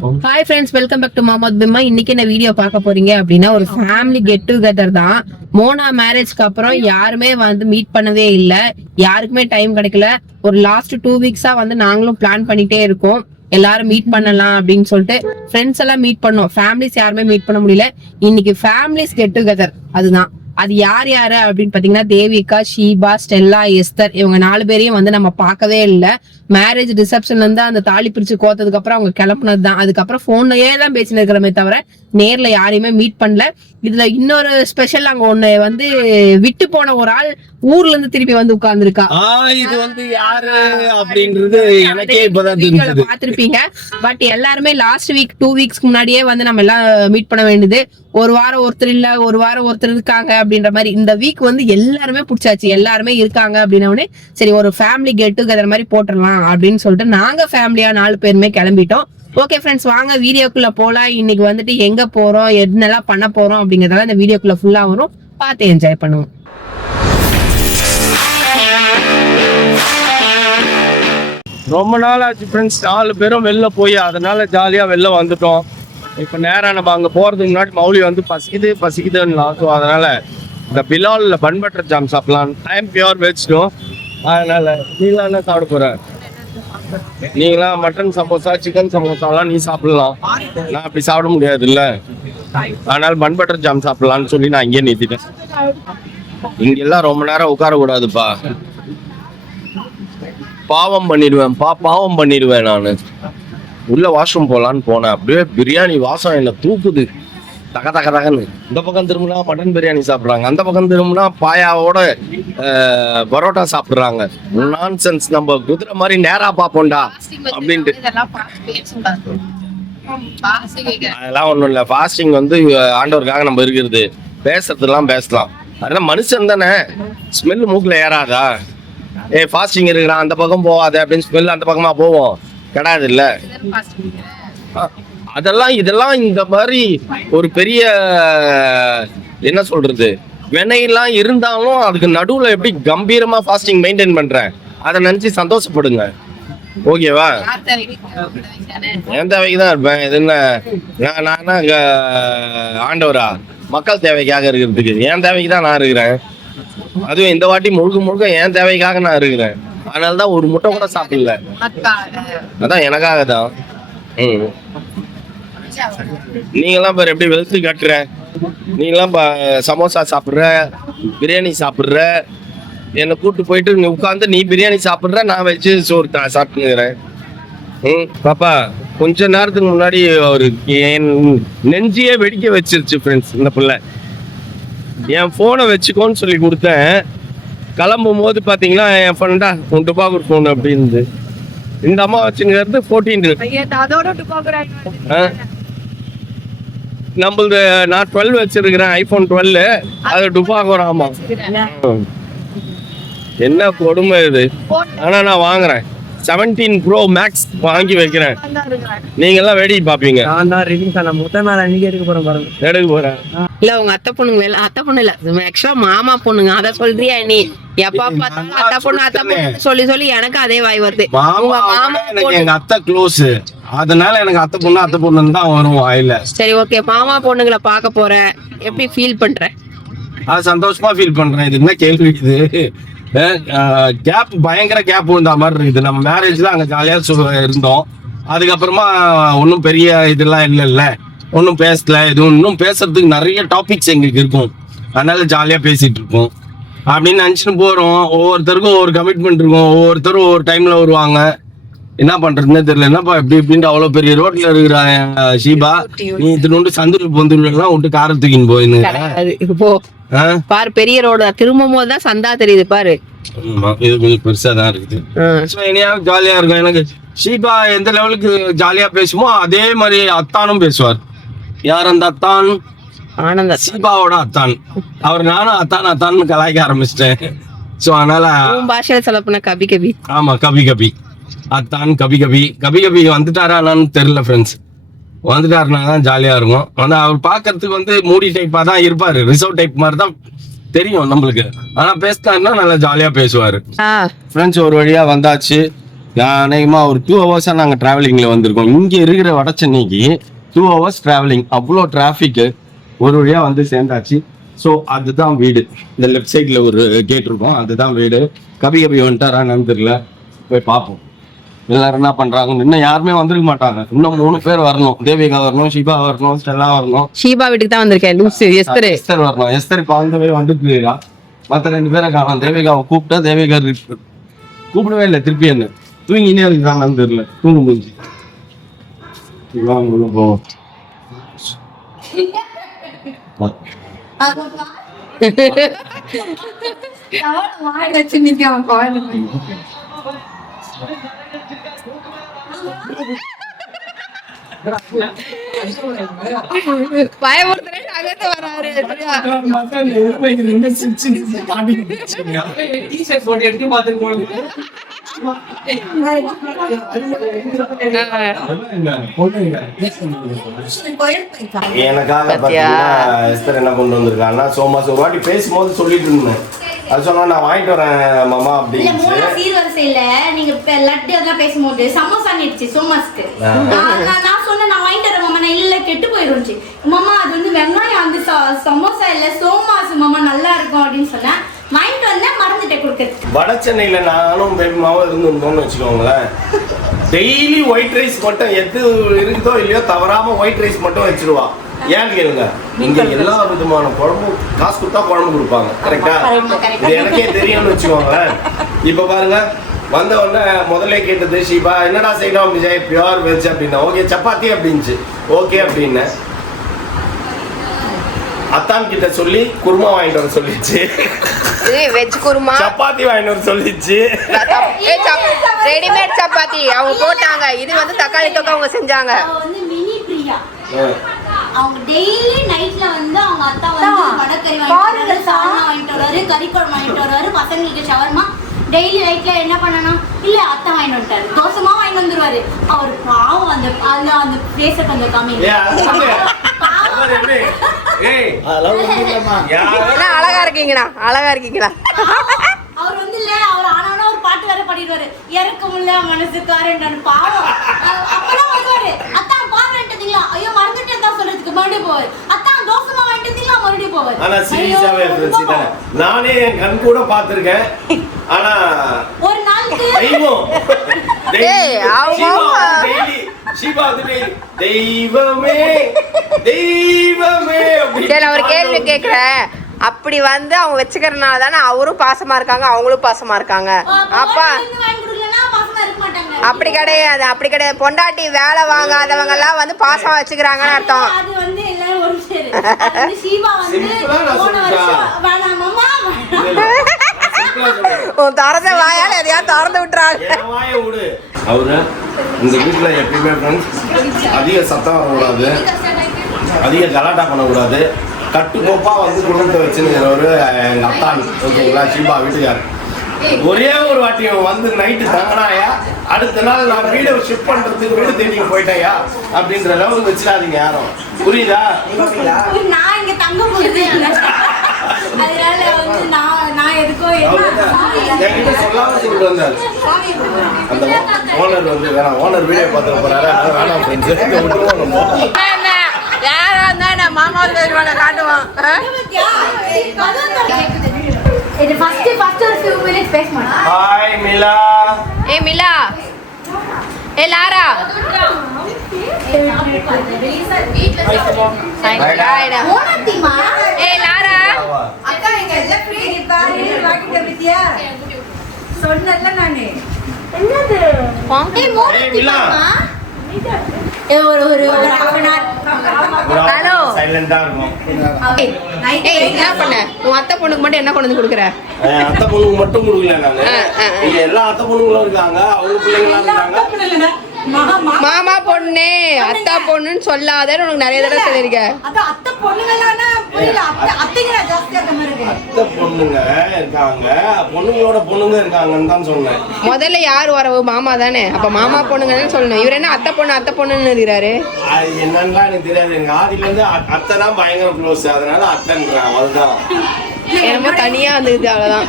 Hi friends, welcome back to மாமத் பிம்மா. இன்னைக்கு என்ன வீடியோ பார்க்க போறீங்க அப்படின்னா, ஒரு ஃபேமிலி கெட் டுகெதர் தான். மோனா மேரேஜ்க்கு அப்புறம் யாருமே வந்து மீட் பண்ணவே இல்ல, யாருக்குமே டைம் கிடைக்கல. ஒரு லாஸ்ட் 2 வீக்ஸா வந்து நாங்களும் பிளான் பண்ணிட்டே இருக்கோம், எல்லாரும் மீட் பண்ணலாம் அப்படின்னு சொல்லிட்டு. ஃப்ரெண்ட்ஸ் எல்லாம் மீட் பண்ணோம், ஃபேமிலிஸ் யாருமே மீட் பண்ண முடியல. இன்னைக்கு ஃபேமிலிஸ் கெட் டுகெதர். அதுதான் அது யார் யாரு அப்படின்னு பாத்தீங்கன்னா, தேவிகா, ஷீபா, ஸ்டெல்லா, எஸ்தர், இவங்க 4 பேரையும் வந்து நம்ம பார்க்கவே இல்லை. மேரேஜ் ரிசப்ஷன்ல இருந்து அந்த தாலி பிரிச்சு கோத்ததுக்கு அப்புறம் அவங்க கிளப்புனது தான். அதுக்கப்புறம் போன்லயே தான் பேசிட்டு இருக்கிறமே தவிர நேர்ல யாரையுமே மீட் பண்ணல. இதுல இன்னொரு ஸ்பெஷல், அங்க ஒண்ணு வந்து விட்டு போன ஒரு ஆள் ஊர்ல இருந்து திருப்பி வந்து உட்கார்ந்துருக்கா. இது வந்து யாரு அப்படின்றது எனக்கே இப்பதான் தெரிஞ்சது. பாத்திருப்பீங்க. பட் எல்லாருமே லாஸ்ட் வீக் 2 வீக்ஸ்க்கு முன்னாடியே வந்து நம்ம எல்லாம் மீட் பண்ண வேண்டியது. ஒரு வாரம் ஒருத்தர் இல்ல, ஒரு வாரம் ஒருத்தர் இருக்காங்க அப்படின்ற மாதிரி. இந்த வீக் வந்து எல்லாருமே பிடிச்சாச்சு, எல்லாருமே இருக்காங்க அப்படின்னே சரி ஒரு ஃபேமிலி கெட் டுகெதர் மாதிரி போட்டுடலாம் அப்படின்னு சொல்லிட்டு நாங்க ஃபேமிலியா 4 பேருமே கிளம்பிட்டோம். ஓகே ஃப்ரெண்ட்ஸ், வாங்க வீடியோக்குள்ள போலாம். இன்னைக்கு வந்துட்டு எங்க போறோம், என்னெல்லாம் பண்ண போறோம் அப்படிங்கறதால இந்த வீடியோக்குள்ள ஃபுல்லா வரும், பார்த்து என்ஜாய் பண்ணுவோம். ரொம்ப நாள் ஆச்சு ஃப்ரெண்ட்ஸ், 4 பேரும் வெளில போய், அதனால ஜாலியா வெளில வந்துட்டோம். இப்போ நேரம் நம்ம அங்கே போகிறதுக்கு முன்னாடி மௌலி வந்து பசிக்குதுன்னு ஸோ அதனால இந்த பிலால்ல பன் பட்டர் ஜாம் சாப்பிடலாம். டைம் பியூர் வெஜ்டும், அதனால நீங்களாம் என்ன சாப்பிட போற? நீங்களாம் மட்டன் சமோசா, சிக்கன் சமோசாலாம் நீ சாப்பிடலாம், நான் அப்படி சாப்பிட முடியாது இல்லை. அதனால பன் பட்டர் ஜாம் சாப்பிடலான்னு சொல்லி நான் இங்கே நிறுத்திட்டேன். இங்கெல்லாம் ரொம்ப நேரம் உட்காரக்கூடாதுப்பா, பாவம் பண்ணிடுவேன் நான். உள்ள வாஷ்ரூம் போகலான்னு போனேன், அப்படியே பிரியாணி வாசம் என்ன தூக்குது, தக தக தகன்னு. இந்த பக்கம் திரும்பினா மட்டன் பிரியாணி சாப்பிட்றாங்க, அந்த பக்கம் திரும்பினா பாயாவோட பரோட்டா சாப்பிட்றாங்க. நான்சென்ஸ், நம்ம குதிரை மாதிரி நேரா பார்ப்போம்டா அப்படின்ட்டு. அதெல்லாம் ஒன்றும் இல்லை, ஃபாஸ்டிங் வந்து ஆண்டவருக்காக நம்ம இருக்கிறது. பேசுறதுலாம் பேசலாம், அதெல்லாம் மனுஷன் தானே. ஸ்மெல் மூக்கில் ஏறாதா? ஃபாஸ்டிங் இருக்கிறான் அந்த பக்கம் போகாத அப்படின்னு ஸ்மெல் அந்த பக்கமாக போவோம், கிடையாது இல்ல. இதெல்லாம் இந்த மாதிரி ஒரு பெரிய என்ன சொல்றது வினையெல்லாம் இருந்தாலும் அதுக்கு நடுவுல எப்படி கம்பீரமா ஃபாஸ்டிங் மெயின்டைன் பண்றேன், அதை நினைச்சு சந்தோஷப்படுங்க. ஓகேவா? என் தேவைக்கு தான் இருப்பேன். இது என்ன நான் இங்க ஆண்டவரா? மக்கள் தேவைக்காக இருக்கிறதுக்கு என் தேவைக்கு தான் நான் இருக்கிறேன். அதுவும் இந்த வாட்டி முழுக்க என் தேவைக்காக நான் இருக்கிறேன். அதனாலதான் ஒரு முட்டை கூட சாப்பிடல, அதான் எனக்காக தான். நீங்கெல்லாம் பாரு எப்படி வெளுத்து கட்டுற, நீங்களாம் சமோசா சாப்பிட்ற, பிரியாணி சாப்பிட்ற, என்னை கூப்பிட்டு போயிட்டு நீ உட்காந்து நீ பிரியாணி சாப்பிட்ற, நான் வச்சு சோறு சாப்பிட்டுக்கிறேன். பாப்பா கொஞ்ச நேரத்துக்கு முன்னாடி ஒரு என் நெஞ்சியே வெடிக்க வச்சிருச்சு ஃப்ரெண்ட்ஸ் இந்த பிள்ளை. என் போனை வச்சுக்கோன்னு சொல்லி கொடுத்தேன், கிளம்பும் போது பாத்தீங்கன்னா என் ஃப்ரெண்டா உன் டுபாக்கூர் ஃபோன் அப்படின்னு இந்த அம்மா வச்சுங்கிறது 14. நம்மளது நான் 12 வச்சிருக்கிறேன், ஐபோன் 12, அது டுபாக்கூர். ஆமா, என்ன கொடுமை இது. ஆனா நான் வாங்குறேன் 17 Pro Max வாங்கி வைக்கிறேன். நீங்க எல்லாம் வேடிக்கை பாப்பீங்க. எடுக்க போறேன் இல்ல உங்க அத்தை பொண்ணுங்க, அத்தை பொண்ணு இல்ல, ஆக்சுவலா மாமா பொண்ணுங்க. அத சொல்றியா நீ? எப்ப பார்த்தாலும் அத்தை பொண்ணு சொல்லி எனக்கு அதே வாய் வருது. மாமா எங்க அத்தை க்ளோஸ், அதனால எனக்கு அத்தை பொண்ணு தான் வரும் வாயில. சரி ஓகே, மாமா பொண்ணுங்களை பார்க்க போற, எப்படி ஃபீல் பண்ற? அது சந்தோஷமா ஃபீல் பண்றேன். இது என்ன கேள்வி இது? கேப் பயங்கர கேப் வந்த மாதிரி இருக்குது. நம்ம மேரேஜ்ல அங்க ஜாலியா இருந்தோம், அதுக்கப்புறமா ஒன்றும் பெரிய இதெல்லாம் இல்லைல்ல, ஒன்றும் பேசல. இது இன்னும் பேசுறதுக்கு நிறைய டாபிக்ஸ் எங்களுக்கு இருக்கும், அதனால ஜாலியா பேசிட்டு இருக்கோம் அப்படின்னு நினைச்சுட்டு போறோம். ஒவ்வொருத்தருக்கும் ஒவ்வொரு கமிட்மெண்ட் இருக்கும், ஒவ்வொருத்தரும் ஒவ்வொரு டைம்ல வருவாங்க. என்ன பண்றதுன்னு தெரியல. என்னப்பா இப்படின்ட்டு அவ்வளவு பெரிய ரோட்ல இருக்கிற ஷீபா, நீ இதுன்னு சந்துரு பொந்துலாம் விட்டு காரை தூக்கின்னு போயின்னு பாரு, பெரிய ரோடு திரும்பும் போதுதான் சந்தா தெரியுது பாரு. இது கொஞ்சம் பெருசா தான் இருக்குது, ஜாலியா இருக்கும். எனக்கு ஷீபா எந்த லெவலுக்கு ஜாலியா பேசுமோ அதே மாதிரி அத்தானும் பேசுவார். யார் அந்த அத்தான்? ஆனந்த, ஷீபாவோட அத்தான். அவர் நானும் அத்தான்னு கலாய்க்க ஆரம்பிச்சிட்டேன். ஸோ அதனால பாஷையில சொல்ல போனா கபி கபி. ஆமா, கபி அத்தான் கபி வந்துட்டாரான்னு தெரியல ஃப்ரெண்ட்ஸ். வந்துட்டாருனா தான் ஜாலியா இருக்கும். ஆனா அவர் பாக்குறதுக்கு வந்து மூடி டைப்பா தான் இருப்பாரு, ரிசர்வ் டைப் மாதிரி தான் தெரியும் நம்மளுக்கு. ஆனா பேசினாருன்னா நல்லா ஜாலியா பேசுவாரு. ஃப்ரெண்ட்ஸ் ஒரு வழியா வந்தாச்சு. அநேகமாக ஒரு 2 ஹவர்ஸாக நாங்கள் ட்ராவலிங்கில் வந்திருக்கோம். இங்கே இருக்கிற வட சென்னைக்கு 2 ஹவர்ஸ் ட்ராவலிங், அவ்வளோ டிராஃபிக்கு. ஒரு வழியாக வந்து சேர்ந்தாச்சு. ஸோ அதுதான் வீடு. இந்த லெஃப்ட் சைடில் ஒரு கேட் இருக்கும், அதுதான் வீடு. கபி வந்துட்டாரான்னு தெரியல, போய் பார்ப்போம் எல்லாரும் என்ன பண்றாங்க. இன்னும் யாருமே வந்திருக்க மாட்டாங்க. இன்னும் 3 பேர் வரணும். தேவிகா வரணும், ஷிபா வரணும், ஸ்டெல்லா வரணும். ஷீபா வீட்டுக்கு தான் வந்திருக்கேன். எஸ்தர் வரணும். எஸ்தர் குழந்தைவே வந்துருக்கா. மற்ற 2 பேரை காணும். தேவிகாவை கூப்பிட்டா தேவிகா கூப்பிடவே இல்லை. திருப்பி என்ன தூங்கினே இருக்காங்கன்னு தெரியல. தூங்க முடிஞ்சு போவோம். பயமுறுத்துறேன் வராரு. எனக்காக எஸ்தர் என்ன கொண்டு வந்திருக்காங்கன்னா, சோமாஸ் ஒரு வாட்டி பேசும்போது சொல்லிட்டு இருந்தேன். அது சொன்னா நான் வாங்கிட்டு வரேன் மாமா அப்படின்னு. சீர்வரிசையில நீங்க லட்டு அதெல்லாம் பேசும்போது சமோசா நிடுச்சு சோமாஸ்க்கு. நான் சொன்னேன் நான் வாங்கிட்டு வரேன் மாமா. நான் இல்ல கெட்டு போயிருந்துச்சு மாமா. அது வந்து வெங்காயம் அந்த சமோசா இல்ல சோமாஸ் மாமா நல்லா இருக்கும் அப்படின்னு சொன்னேன். வாங்கிட்டு வந்தேன், மறந்துட்டேன் கொடுக்குறது. வட சென்னையில நானும் பேபிமாவும் இருந்தோம்னு வச்சுக்கோங்களேன். டெய்லி ஒயிட் ரைஸ் மட்டும் எது இருக்குதோ இல்லையோ தவறாம ஒயிட் ரைஸ் மட்டும் வச்சிருவா. ஏன்னு கேளுங்க, இங்க எல்லா விதமான குழம்பும் காசு கொடுத்தா குழம்பு கொடுப்பாங்க. கரெக்டா? இது எனக்கே தெரியும்னு வச்சுக்கோங்களேன். இப்ப பாருங்க, வந்த உடனே முதல்ல கேட்டது ஷீபா என்னடா செய்யணும் விஜய், பியூர் வெஜ் அப்படின்னா. ஓகே சப்பாத்தி அப்படின்ச்சு. ஓகே அப்படின்னு அத்தான் கிட்ட சொல்லி குருமா வாங்கிட்டு வர சொல்லிச்சு. வெஜ் குருமா சப்பாத்தி வாங்கிட்டு வர சொல்லிச்சு. ரெடிமேட் சப்பாத்தி அவங்க போட்டாங்க. இது வந்து தக்காளி தொக்கை அவங்க செஞ்சாங்க. வந்து மினி பிரியா அவங்க டெய்லி நைட்ல வந்து அவங்க அத்தா வந்து வடக்கறி வாங்கிட்டு வராரு, சால்னா வாங்கிட்டு வராரு, கறி குழம்பு வாங்கிட்டு வராரு, பசங்களுக்கு ஷவர்மா. டெய்லி நைட்ல என்ன பண்ணணும், இல்ல அத்தா வாங்கிட்டு வந்துட்டாரு, தோசமா வாங்கிட்டு வந்துருவாரு. அவர் பாவம் அந்த அந்த பேச கொஞ்சம் கம்மி. அழகா இருக்கீங்களா, அழகா இருக்கீங்களா. அவர் வந்து இல்ல, அவர் ஆனாலும் ஒரு பாட்டு வேற பாடிடுவாரு. இறக்கமுள்ள மனசுக்காரன் பாவம். அப்பதான் வருவாரு, அத்தா பால் வாங்கிட்டீங்களா, ஐயோ மறந்துட்டேன் தான் சொல்றதுக்கு மறுபடியும் போவாரு. அத்தா தோசமா வாங்கிட்டீங்களா, மறுபடியும் போவாரு. ஆனா சீரியஸாவே இருந்துச்சு தானே. நானே என் கண் கூட பாத்திருக்கேன். ஆனா ஒரு நாளுக்கு தெய்வமே தெய்வமே. சரி, அவர் கேள்வி கேக்குறேன். அப்படி வந்து அவங்க வச்சுக்கிறதுனால தானே அவரும் பாசமா இருக்காங்க, அவங்களும் பாசமா இருக்காங்க. அப்பா அப்படி கிடையாது, அப்படி கிடையாது. பொண்டாட்டி வேலை வாங்காதவங்க எல்லாம் வந்து பாசமா வச்சுக்கிறாங்கன்னு அர்த்தம். அது வந்து எல்லாரும் ஒரு சரி ஷீபா வந்து போன வருஷம் வேணாமாமா திறந்த வாயால எதையா திறந்து விட்டுறாங்க. அவரு இந்த வீட்டுல எப்பயுமே ஃப்ரெண்ட்ஸ் அதிக சத்தம் வரக்கூடாது, அதிக கலாட்டா பண்ணக்கூடாது. கட்டுக்கோப்பா வந்து குடும்பத்தை வச்சுருக்கிறவரு எங்க அத்தான். ஓகேங்களா? ஷீபா வீட்டுக்கார் ஒரே ஒரு வாட்டி வந்து நைட்டு தங்கினாயா, அடுத்த நாள் நான் வீடை ஷிஃப்ட் பண்றதுக்கு வீடு தேடிங்க போயிட்டேயா அப்படின்ற லெவலுக்கு வச்சிடாதீங்க யாரும். புரியுதா? நான் இங்க தங்க போறேன், அதனால வந்து நான் எதுக்கோ என்கிட்ட சொல்லாம சொல்லிட்டு வந்தாரு. அந்த ஓனர் வந்து வேணாம், ஓனர் வீடியோ பார்த்துட்டு போறாரு, வேணாம் ஃப்ரெண்ட்ஸ் யாரா இருந்தா நான் மாமா காட்டுவான். இது ஃபர்ஸ்ட் ஒரு few minutes பேச மாட்டேன். ஹாய் மிலா. ஏ மிலா, ஏ லாரா. ஓனத்திமா ஏ லாரா. அக்கா இங்க ஜெஃப்ரி பாரு வாக்கிட்ட வித்தியா சொன்னல்ல நானே. என்னது? ஏய் மிலா. ஒரு half an hour. ஹலோ. சைலண்டா இருக்கும். ஏய் என்ன பண்ண? உன் அத்தை பொண்ணுக்கு மட்டும் என்ன கொண்டு வந்து கொடுக்குற? அத்தை பொண்ணுக்கு மட்டும் கொடுக்கல நாங்க. இங்க எல்லா அத்தை பொண்ணுங்களும் இருக்காங்க, அவங்க பிள்ளைங்க இருக்காங்க. மாமா பொண்ணு அத்தா பொண்ணுன்னு சொல்லாதன்னு உனக்கு நிறைய தடவை சொல்லிருக்கேன். அத்தை பொண்ணுங்களானா புரியல, அத்தைங்க ஜாஸ்தியா அந்த மாதிரி இருக்கு. அத்தை பொண்ணுங்க இருக்காங்க, பொண்ணுங்களோட பொண்ணுங்க இருக்காங்கன்னு தான் சொன்னேன். முதல்ல யார் வரவு? மாமா தானே. அப்ப மாமா பொண்ணுங்கன்னு சொல்லணும். இவர் என்ன அத்தை பொண்ணுன்னு இருக்கிறாரு? அது என்னன்னா எனக்கு தெரியாது. எங்க ஆதில இருந்து அத்தை தான் பயங்கர க்ளோஸ், அதனால அத்தைன்றான். அதுதான் என்னமோ தனியா வந்துது அவ்வளவுதான்.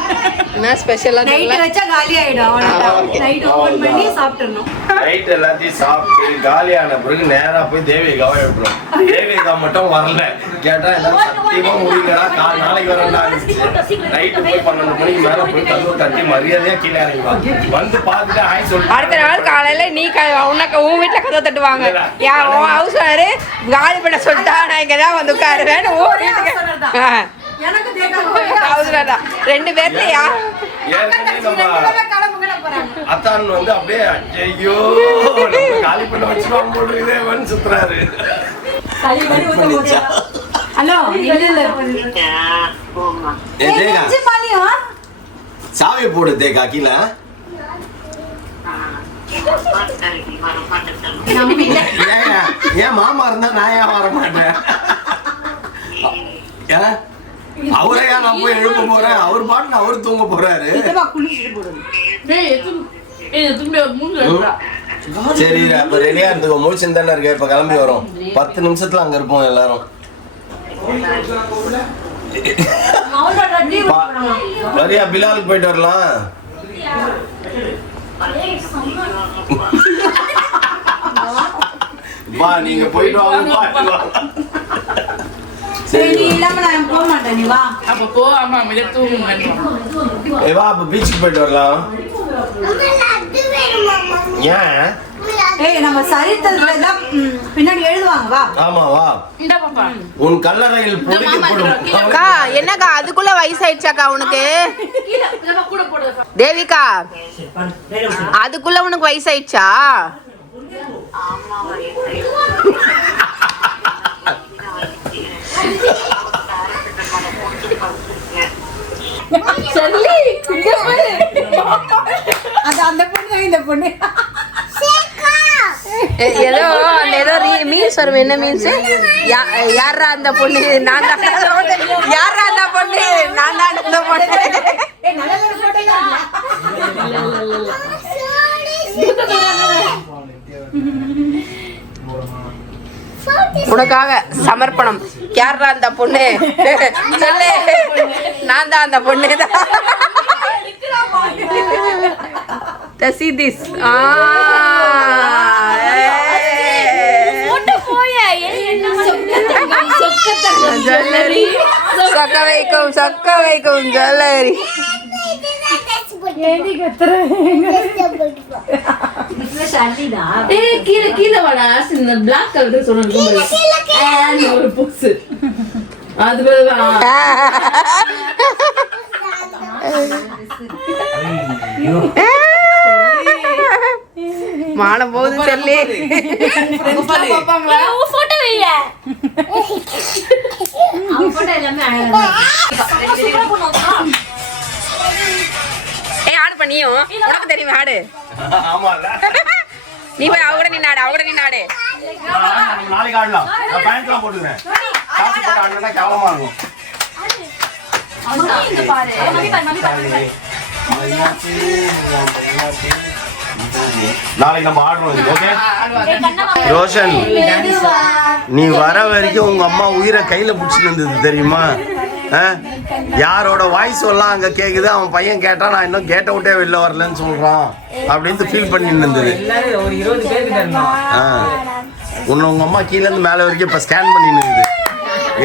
என்ன ஸ்பெஷலா தெரியல. நைட் வச்சா காலி ஆயிடும் அவ்வளவுதான். நைட் ஓபன் பண்ணி சாப்பிட்டுறணும். நைட் எல்லாத்தையும் சாப்பிட்டு காலியான பிறகு நேரா போய் தேவிகாவை விட்டுரும். தேவிகா மட்டும் வரல. கேட்டா எல்லாம் சத்தியமா முடியலடா, நாளைக்கு வரேன்டா. நைட்டு போய் 12 மணிக்கு மேல போய் கதவு தட்டி மரியாதையா கீழே இறங்கிடுவாங்க. வந்து பார்த்துட்டு ஹாய் சொல்லிட்டு அடுத்த நாள் காலையில நீ உனக்கு உன் வீட்டுல கதை தட்டுவாங்க. உன் ஹவுஸ் ஓனரு காலி பண்ண சொல்லிட்டா நான் இங்கதான் வந்து உட்காருவேன். ரெண்டு பேர்ல அத்தான் வந்து அப்படியே ஐயோ காலி பண்ண வச்சுருவாங்க போடுறேன் சுத்துறாரு. ஹலோ சாவி போடு தேக்கா கீழே. ஏன் மாமா இருந்தா நான் ஏன் வர மாட்டேன்? அவரே நான் போய் எழுப்ப போறேன். அவர் பாட்டு அவரு தூங்க போறாரு. சரி அப்ப ரெடியா இருந்துக்கோ. முடிச்சுன்னு தானே இருக்க. இப்ப கிளம்பி வரோம். 10 நிமிஷத்துல அங்க இருப்போம் எல்லாரும். வரியா பிலாலுக்கு போயிட்டு வரலாம். வா நீங்க போயிட்டு வாங்க. சரி நீ இல்லாம நான் போக மாட்டேன். நீ வா. அப்ப போ. அம்மா மித தூங்குங்க. வா அப்ப பீச்சுக்கு போயிட்டு வரலாம். ஏன்? ஏய் நம்ம சரித்திரத்துல தான் பின்னாடி எழுதுவாங்க. வா. ஆமா வா. இந்த பாப்பா உன் கல்லறையில் பொடிக்கப்படும். அக்கா என்னக்கா அதுக்குள்ள வயசாயிடுச்சாக்கா உனக்கு? கூட போடுங்க. தேவிகா அதுக்குள்ள உனக்கு வயசாயிடுச்சா? சொல்லி அந்த பொண்ணு இந்த பொண்ணு ஏதோ மீன்ஸ் வரும். என்ன மீன்ஸ்? யாரா அந்த பொண்ணு? நான் தான். யாரா அந்த பொண்ணு? நான் தான் அந்த பொண்ணு. உனக்காக சமர்ப்பணம். யாரா அந்த பொண்ணு? சொல்லு. நான் தான் அந்த பொண்ணு. See this. ஜுவல்லரி சொக்க வைக்கும் ஜுவல்லரி. கீழே வாடா. இந்த பிளாக் கலர் சொன்ன ஒரு புக்ஸ் அது மானம் போகுது சொல்லி. ஆடு பண்ணியும் உனக்கு தெரியும் ஆடு. நீ போய் அவ கூட நின்னாடு. நாளைக்கு ஆடலாம். நான் பேண்ட்லாம் போட்டுக்கிறேன். காசு போட்டு ஆடலன்னா கேவலமா இருக்கும். நாளைக்கு நம்ம ஆடுறோம். ஓகே ரோஷன், நீ வர வரைக்கும் உங்க அம்மா உயிரை கையில பிடிச்சிட்டு இருந்தது தெரியுமா? யாரோட வாய்ஸ் எல்லாம் அங்க கேக்குது. அவன் பையன் கேட்டா நான் இன்னும் கேட்ட விட்டே வெளில வரலன்னு சொல்றான் அப்படின்னு ஃபீல் பண்ணிட்டு இருந்தது. உங்க அம்மா கீழே இருந்து மேல வரைக்கும் இப்ப ஸ்கேன் பண்ணிட்டு இருக்குது.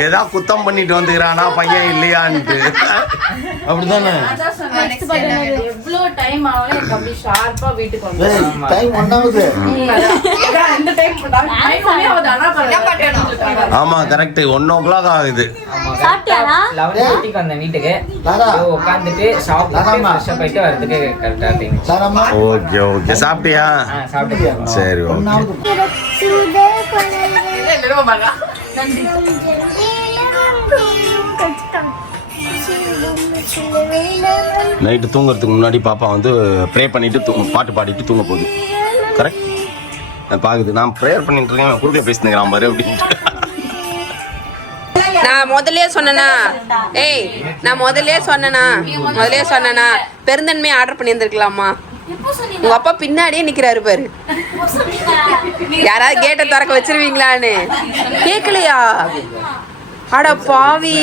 ஏதா குத்தம் பண்ணிட்டு வந்துக்கிறானா பையன் இல்லையான்ட்டு. அப்படிதானே? ஆமா கரெக்ட். 1:00 ஆகுது. ஓகே ஓகே சாப்பிட்டியா? சரி ஓகே. நைட்டு தூங்குறதுக்கு முன்னாடி பாப்பா வந்து ப்ரே பண்ணிட்டு பாட்டு பாடிட்டு தூங்க போகுது. கரெக்ட். நான் பாக்குது நான் ப்ரேயர் பண்ணிட்டு இருக்கேன். குறுக்க பேசினுக்கிறான் பாரு அப்படின்ட்டு. நான் முதல்லயே சொன்னேனா பெருந்தன்மையை ஆர்டர் பண்ணி இருந்திருக்கலாமா? உங்க அப்பா பின்னாடியே நிக்கிறாரு பாரு. யாராவது கேட்டை திறக்க வச்சிருவீங்களான்னு கேட்கலையா? அட பாவி,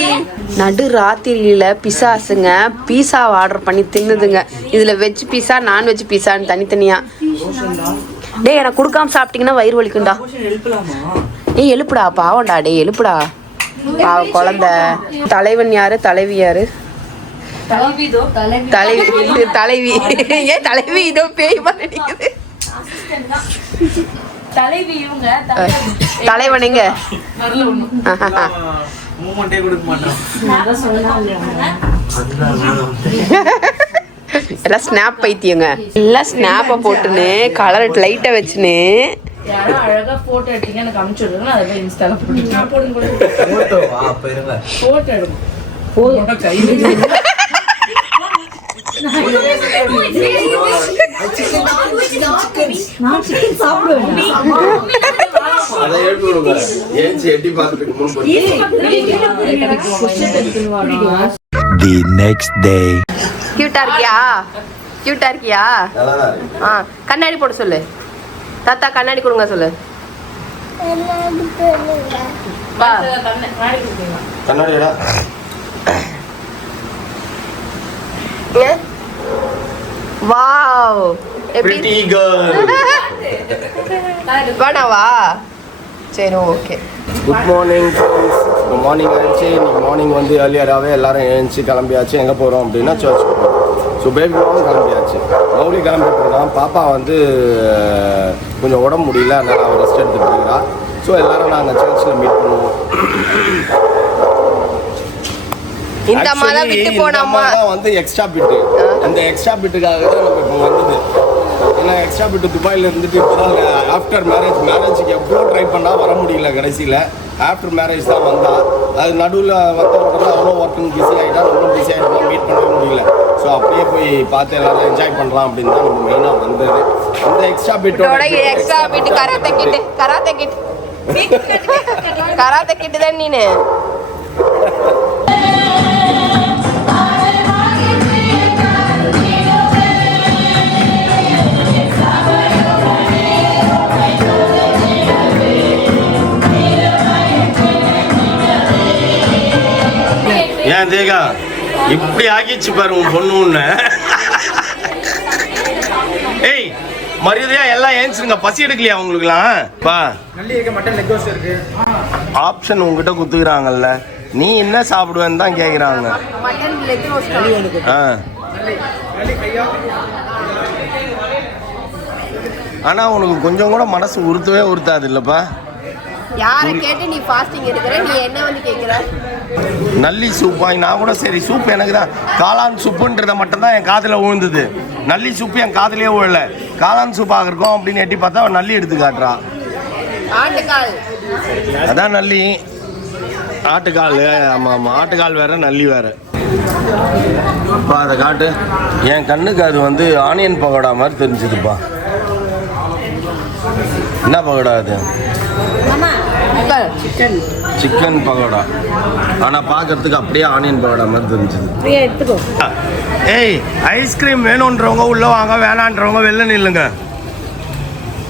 நடு ராத்திரியில பிசாசுங்க பீஸா ஆர்டர் பண்ணி தின்னுதுங்க. இதுல வெஜ் பீஸா நான்வெஜ் பீஸான்னு தனித்தனியா. டேய் எனக்கு கொடுக்காம சாப்பிட்டீங்கன்னா வயிறு வலிக்கும்டா. ஏய் எழுப்புடா பாவம்டா, டே எழுப்புடா பாவ குழந்தை. தலைவன் யாரு, தலைவி யாரு? தலைவி தலைவி ஏன் தலைவி இதோ பேய் மாதிரி நிக்குது. தலைவி இவங்க தலைவனுங்க எல்லாம் ஸ்னாப் பைத்தியங்க. எல்லாம் ஸ்னாப்பை போட்டுன்னு கலர் லைட்டை வச்சுன்னு யாரோ அழகா போட்டோ எடுத்தீங்க எனக்கு அனுப்பிச்சு விடுங்க. அதை போய் இன்ஸ்டால போடுங்க. போட்டோ எடுங்க. போதும் கை The next day. கியூட்டா இருக்கியா? கியூட்டா இருக்கியா? கண்ணாடி போட சொல்லு. தாத்தா கண்ணாடி கொடுங்க சொல்லு. கண்ணாடிடா. வாவ் எப்படி Pretty girl. வேணாவா? சரி ஓகே. Good morning friends. இப்போ மார்னிங் ஆயிடுச்சு. இன்னைக்கு மார்னிங் வந்து ஏர்லியராகவே எல்லாரும் எழுந்துச்சு கிளம்பியாச்சு. எங்கே போகிறோம் அப்படின்னா சர்ச்சுக்கு போகிறோம். ஸோ பேபி மாவும் கிளம்பியாச்சு. மௌலி கிளம்பிட்டு இருக்கான். பாப்பா வந்து கொஞ்சம் உடம்பு முடியல, அதனால் அவள் ரெஸ்ட் எடுத்துகிட்டு இருக்கிறா. ஸோ எல்லாரும் நாங்கள் சர்ச்சில் மீட் பண்ணுவோம். இந்த மாதம் விட்டு போனோமா வந்து எக்ஸ்ட்ரா பிட்டு. அந்த எக்ஸ்ட்ரா பிட்டுக்காக தான் நம்ம இப்போ வந்தது. ஏன்னா எக்ஸ்ட்ரா பிட்டு துபாயில் இருந்துட்டு இப்போ தான் ஆஃப்டர் மேரேஜுக்கு எவ்வளோ ட்ரை பண்ணால் வர முடியல. கடைசியில் ஆஃப்டர் மேரேஜ் தான் வந்தா. அது நடுவில் வந்த உடனே அவ்வளோ ஒர்க்கிங் பிஸி ஆகிட்டா, நம்மளும் பிஸி ஆகிட்டோம், மீட் பண்ணவே முடியல. ஸோ அப்படியே போய் பார்த்து எல்லாரும் என்ஜாய் பண்ணலாம் அப்படின்னு தான் நம்ம மெயினாக வந்தது. இந்த எக்ஸ்ட்ரா பிட்டோட எக்ஸ்ட்ரா பிட் கராத்தே கிட்டு தான் நீனு. ஏன் தேகா இப்படி ஆக்கிச்சு பாரு உன் பொண்ணு ஒன்று. ஏய் மரியாதையா எல்லாம் ஏன்ச்சுருங்க. பசி எடுக்கலையா உங்களுக்குலாம்? பா ஆப்ஷன் உங்ககிட்ட குத்துக்கிறாங்கல்ல, நீ என்ன சாப்பிடுவேன்னு தான் கேட்குறாங்க. ஆனால் உனக்கு கொஞ்சம் கூட மனசு உறுத்தவே உறுத்தாது இல்லைப்பா? யாரை கேட்டு நீ ஃபாஸ்டிங் எடுக்கிற, நீ என்ன வந்து கேட்குற? நல்லி சூப் வாங்கி நான் கூட சரி சூப் எனக்கு தான் காளான் சூப்புன்றதை மட்டும்தான் என் காதில் விழுந்தது. நல்லி சூப்பு என் காதிலே விழல. காளான் சூப்பாக இருக்கும் அப்படின்னு எட்டி பார்த்தா அவன் நல்லி எடுத்து காட்டுறான். அதான் நல்லி ஆட்டுக்கால். ஆமாம் ஆமாம், ஆட்டுக்கால் வேற நல்லி வேற. அப்பா அதை காட்டு. என் கண்ணுக்கு அது வந்து ஆனியன் பகோடா மாதிரி தெரிஞ்சுதுப்பா. என்ன பகோடா அது? சிக்கன் பகோடா. ஆனால் பார்க்கறதுக்கு அப்படியே ஆனியன் பகோடா மாதிரி தெரிஞ்சுது. ஏய் ஐஸ்கிரீம் வேணுன்றவங்க உள்ள வாங்க, வேணான்றவங்க வெளில நில்லுங்க.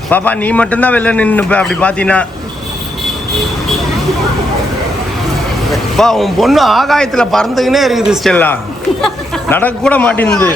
பாப்பா நீ மட்டும்தான் வெளில நின்னுப்ப. அப்படி பார்த்தீங்கன்னா பா உன் பொண்ணு ஆகாயத்தில் பறந்துக்கினே இருக்குது. ஸ்டெல்லா நடக்க கூட மாட்டேங்குது.